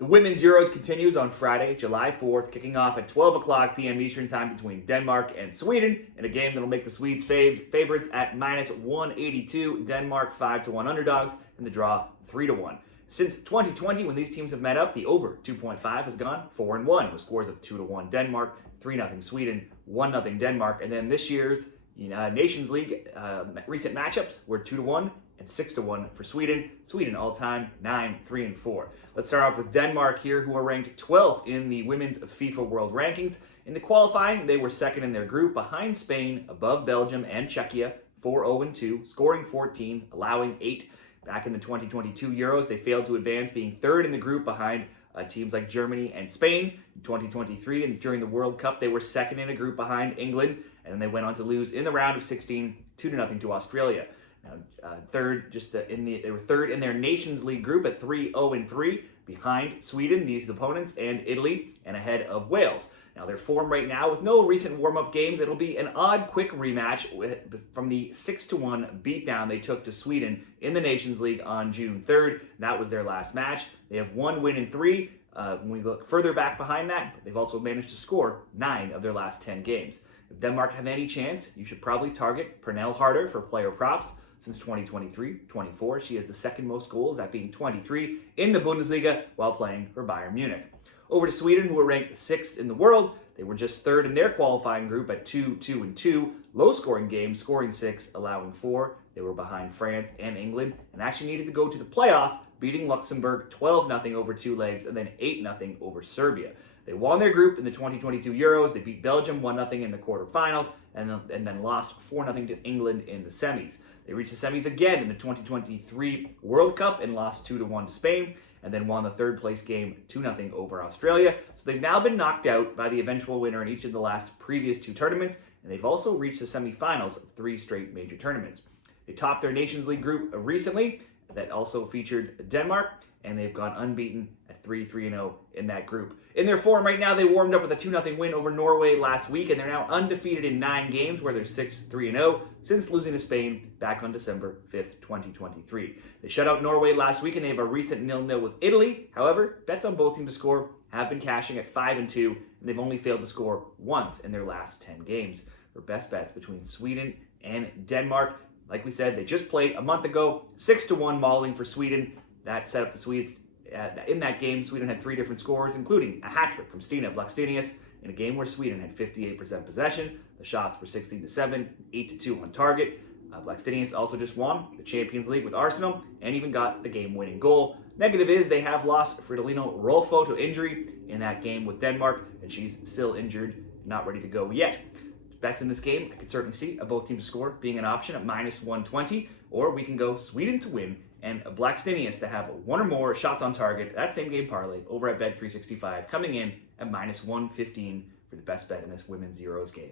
The Women's Euros continues on Friday, July 4th, kicking off at 12 o'clock p.m. Eastern Time between Denmark and Sweden in a game that will make the Swedes favorites at minus 182, Denmark 5-1 underdogs, and the draw 3-1. Since 2020, when these teams have met up, the over 2.5 has gone 4-1 with scores of 2-1 Denmark, 3-0 Sweden, 1-0 Denmark, and then this year's Nations League recent matchups were 2-1 and 6-1 for Sweden. Sweden all-time 9-3-4. Let's start off with Denmark here, who are ranked 12th in the women's FIFA World Rankings. In the qualifying, they were second in their group, behind Spain, above Belgium and Czechia, 4-0-2, scoring 14, allowing 8. Back in the 2022 Euros, they failed to advance, being third in the group behind teams like Germany and Spain. In 2023 and during the World Cup, they were second in a group behind England, and then they went on to lose in the round of 16, 2-0 to Australia. Now, they were third in their Nations League group at 3-0-3, behind Sweden, these opponents, and Italy, and ahead of Wales. Now, their form right now, with no recent warm-up games, it'll be an odd, quick rematch from the 6-1 beatdown they took to Sweden in the Nations League on June 3rd. That was their last match. They have one win in 3. When we look further back behind that, they've also managed to score 9 of their last 10 games. If Denmark have any chance, you should probably target Pernille Harder for player props. Since 2023-24, she has the second most goals, that being 23, in the Bundesliga while playing for Bayern Munich. Over to Sweden, who were ranked 6th in the world. They were just third in their qualifying group at 2-2-2. Low-scoring games, scoring 6, allowing 4. They were behind France and England and actually needed to go to the playoff, beating Luxembourg 12-0 over 2 legs and then 8-0 over Serbia. They won their group in the 2022 Euros. They beat Belgium 1-0 in the quarterfinals and then lost 4-0 to England in the semis. They reached the semis again in the 2023 World Cup and lost 2-1 to Spain, and then won the third place game 2-0 over Australia. So they've now been knocked out by the eventual winner in each of the last previous 2 tournaments, and they've also reached the semifinals of 3 straight major tournaments. They topped their Nations League group recently, that also featured Denmark, and they've gone unbeaten at 3-3-0 in that group. In their form right now, they warmed up with a 2-0 win over Norway last week, and they're now undefeated in 9 games, where they're 6-3-0 since losing to Spain back on December 5th, 2023. They shut out Norway last week, and they have a recent 0-0 with Italy. However, bets on both teams to score have been cashing at 5-2, and they've only failed to score once in their last 10 games. For best bets between Sweden and Denmark, like we said, they just played a month ago, 6-1 mauling for Sweden. That set up the Swedes. In that game, Sweden had 3 different scores, including a hat-trick from Stina Blackstenius in a game where Sweden had 58% possession. The shots were 16-7, 8-2 on target. Blackstenius also just won the Champions League with Arsenal and even got the game-winning goal. Negative is they have lost Fridolino Rolfo to injury in that game with Denmark, and she's still injured, not ready to go yet. Bets in this game, I could certainly see both teams to score being an option at minus 120, or we can go Sweden to win and Blackstenius to have 1 or more shots on target. That same game parlay over at Bet365, coming in at minus 115 for the best bet in this Women's Euros game.